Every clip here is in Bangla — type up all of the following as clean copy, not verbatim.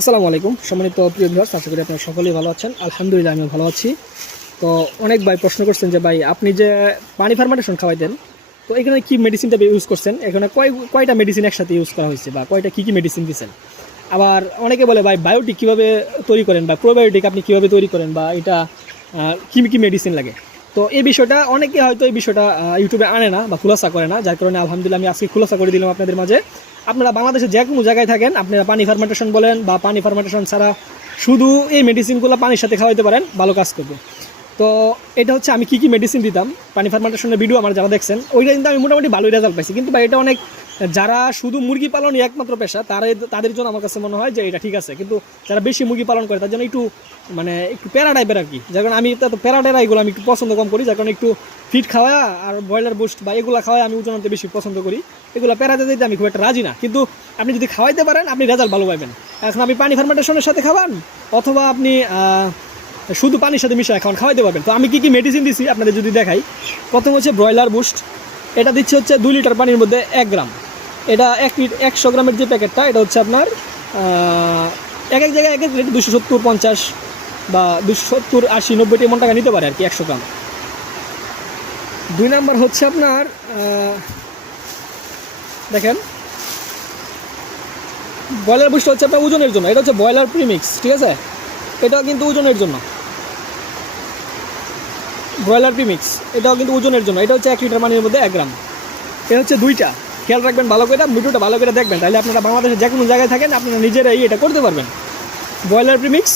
আসসালামু আলাইকুম সম্মানিত প্রিয় ভিউয়ার্স, আশা করি আপনারা সকলেই ভালো আছেন। আলহামদুলিল্লাহ আমিও ভালো আছি। তো অনেক ভাই প্রশ্ন করছেন যে ভাই আপনি যে পানি ফার্মেন্টেশন খাওয়াইতেন, তো এখানে কি মেডিসিনটা ইউজ করছেন, এখানে কয়টা মেডিসিন একসাথে ইউজ করা হয়েছে বা কয়টা কী মেডিসিন দিচ্ছেন। আবার অনেকে বলে ভাই বায়োটিক কীভাবে তৈরি করেন বা প্রোবায়োটিক আপনি কীভাবে তৈরি করেন বা এটা কী মেডিসিন লাগে। তো এই বিষয়টা অনেকে হয়তো এই বিষয়টা ইউটিউবে আনে না বা খুলাসা করে না, যার কারণে আলহামদুলিল্লাহ আমি আজকে খুলাসা করে দিলাম আপনাদের মাঝে। আপনারা বাংলাদেশে যে কোনো জায়গায় থাকেন, আপনারা পানি ফার্মেন্টেশন বলেন বা পানি ফার্মেন্টেশন ছাড়া শুধু এই মেডিসিনগুলো পানির সাথে খাওয়াইতে পারেন, ভালো কাজ করবে। তো এটা হচ্ছে আমি কী মেডিসিন দিতাম পানি ফার্মেন্টেশনের ভিডিও আমার যারা দেখছেন, ওইটা কিন্তু আমি মোটামুটি ভালোই রেজাল্ট পাইছি। কিন্তু ভাই এটা অনেক যারা শুধু মুরগি পালনই একমাত্র পেশা তাদের জন্য আমার কাছে মনে হয় যে এটা ঠিক আছে, কিন্তু যারা বেশি মুরগি পালন করে তার জন্য একটু একটু প্যারা টাইপের আর কি। যার কারণে আমি তো প্যারাডেরা এগুলো আমি একটু পছন্দ কম করি, যার কারণে একটু ফিট খাওয়া আর ব্রয়লার বুস্ট বা এগুলো খাওয়াই আমি ওজন আনতে বেশি পছন্দ করি। এগুলো প্যারাতে দিতে আমি খুব একটা রাজি না, কিন্তু আপনি যদি খাওয়াইতে পারেন আপনি রেজাল্ট ভালো পাবেন। এখন আপনি পানি ফার্মেন্টেশনের সাথে খাওয়ান অথবা আপনি শুধু পানির সাথে মিশিয়ে খাওয়াইতে পারবেন। তো আমি কী মেডিসিন দিচ্ছি আপনাদের যদি দেখাই, প্রথম হচ্ছে ব্রয়লার বুস্ট, এটা দিচ্ছে হচ্ছে 2 লিটার পানির মধ্যে 1 গ্রাম। এটা 100 গ্রামের যে প্যাকেটটা এটা হচ্ছে আপনার এক এক জায়গায় এক এক রেট 270, 50 বা 270, 80, 90 এমন টাকা নিতে পারে আর কি 100 গ্রাম। 2 নাম্বার হচ্ছে আপনার দেখেন ব্রয়লার বুস্ট হচ্ছে আপনার ওজনের জন্য, এটা হচ্ছে ব্রয়লার প্রিমিক্স, ঠিক আছে। এটাও কিন্তু ওজনের জন্য ব্রয়লার প্রিমিক্স, এটাও কিন্তু ওজনের জন্য। এটা হচ্ছে 1 লিটার পানির মধ্যে 1 গ্রাম। এটা হচ্ছে 2টা। খেয়াল রাখবেন ভালো করে, ভিডিওটা ভালো করে দেখবেন, তাহলে আপনারা বাংলাদেশে যে কোনো জায়গায় থাকেন আপনারা নিজেরাই এটা করতে পারবেন। ব্রয়লার প্রিমিক্স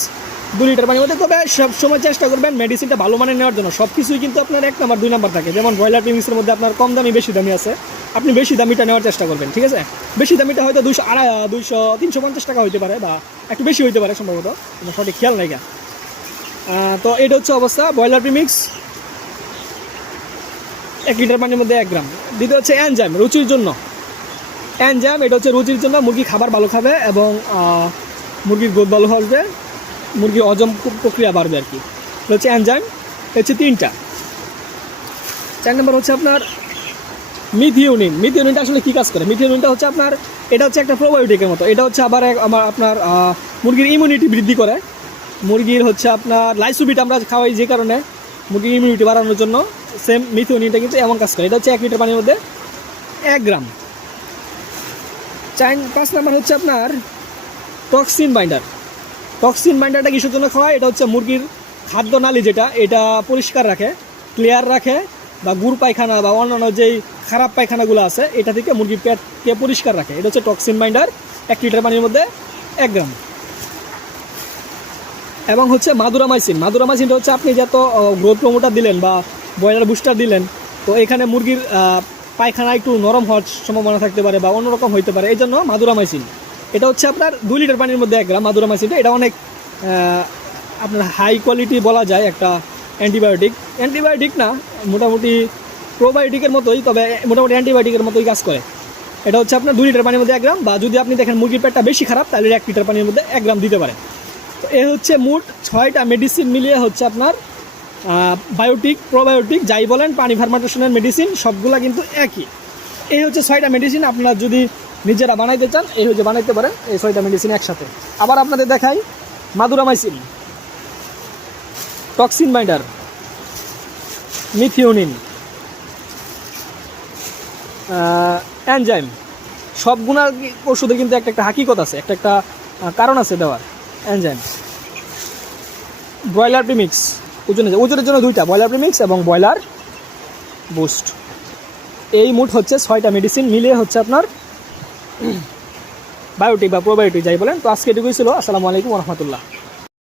2 লিটার পানির মধ্যে। তবে সবসময় চেষ্টা করবেন মেডিসিনটা ভালো মানের নেওয়ার জন্য। সব কিছুই কিন্তু আপনার 1 নাম্বার 2 নাম্বার থাকে, যেমন ব্রয়লার প্রিমিক্সের মধ্যে আপনার কম দামি বেশি দামি আছে, আপনি বেশি দামিটা নেওয়ার চেষ্টা করবেন, ঠিক আছে। বেশি দামিটা হয়তো 200, 350 টাকা হইতে পারে বা একটু বেশি হইতে পারে সম্ভবত, সঠিক খেয়াল নাই। তো এটা হচ্ছে অবস্থা ব্রয়লার প্রিমিক্স 1 লিটার পানির মধ্যে 1 গ্রাম। দ্বিতীয় হচ্ছে এনজাইম, রুচির জন্য এনজাইম, এটা হচ্ছে রুচির জন্য, মুরগি খাবার ভালো খাবে এবং মুরগির গ্রোথ ভালো হবে, মুরগির হজম প্রক্রিয়া বাড়বে আর কি। এটা হচ্ছে এনজাইম, হচ্ছে 3টা। 4 নম্বর হচ্ছে আপনার মিথিওনিন। মিথিওনিনটা আসলে কী কাজ করে? মিথিওনিনটা হচ্ছে আপনার, এটা হচ্ছে একটা প্রোবায়োটিকের মতো। এটা হচ্ছে আবার আপনার মুরগির ইমিউনিটি বৃদ্ধি করে। মুরগির হচ্ছে আপনার লাইসোবিট আমরা খাওয়াই যে কারণে মুরগির ইমিউনিটি বাড়ানোর জন্য, সেম মিথিওনিনটা কিন্তু এমন কাজ করে। এটা হচ্ছে 1 লিটার পানির মধ্যে 1 গ্রাম। 5 নাম্বার হচ্ছে আপনার টক্সিন বাইন্ডার। টক্সিন বাইন্ডারটা কিসের জন্য খাওয়ায়? এটা হচ্ছে মুরগির খাদ্যনালী যেটা, এটা পরিষ্কার রাখে, ক্লিয়ার রাখে, বা গুড় পায়খানা বা অন্যান্য যেই খারাপ পায়খানাগুলো আছে এটা থেকে মুরগির পেটকে পরিষ্কার রাখে। এটা হচ্ছে টক্সিন বাইন্ডার 1 লিটার পানির মধ্যে 1 গ্রাম। এবং হচ্ছে মাদুরামাইসিন। মাদুরামাইসিনটা হচ্ছে আপনি যত গ্রোথ প্রমোটার দিলেন বা ব্রয়লার বুস্টার দিলেন, তো এখানে মুরগির পায়খানা একটু নরম হওয়ার সম্ভাবনা থাকতে পারে বা অন্যরকম হইতে পারে, এই জন্য মাদুরামাইসিন। এটা হচ্ছে আপনার 2 লিটার পানির মধ্যে 1 গ্রাম মাদুরামাইসিনটা। এটা অনেক আপনার হাই কোয়ালিটি বলা যায় একটা অ্যান্টিবায়োটিক না, মোটামুটি প্রোবায়োটিকের মতোই, তবে মোটামুটি অ্যান্টিবায়োটিকের মতোই কাজ করে। এটা হচ্ছে আপনার 2 লিটার পানির মধ্যে 1 গ্রাম, বা যদি আপনি দেখেন মুরগির পেটটা বেশি খারাপ তাহলে 1 লিটার পানির মধ্যে 1 গ্রাম দিতে পারে। তো এ হচ্ছে মোট 6টা মেডিসিন মিলিয়ে হচ্ছে আপনার বায়োটিক প্রোবায়োটিক যাই বলেন, পানি ফার্মেন্টেশনের মেডিসিন সবগুলা কিন্তু একই। এই হচ্ছে 6টা মেডিসিন। আপনারা যদি নিজেরা বানাইতে চান এই হচ্ছে বানাইতে পারেন, এই 6টা মেডিসিন একসাথে। আবার আপনাদের দেখাই মাদুরামাইসিন, টক্সিন বাইন্ডার, মিথিওনিন, এনজাইম, সবগুলা ওষুধের কিন্তু একটা হাকিকত আছে, একটা কারণ আছে দেওয়ার। এনজাইম, ব্রয়লার প্রিমিক্স ওজনের জন্য 2টা, ব্রয়লার প্রিমিক্স এবং ব্রয়লার বুস্ট। এই মোট হচ্ছে 6টা মেডিসিন মিলিয়ে হচ্ছে আপনার বায়োটিক বা প্রোবায়োটিক যাই বলেন। তো আজকে এটুকুই ছিল। আসসালামু আলাইকুম ওয়া রাহমাতুল্লাহ।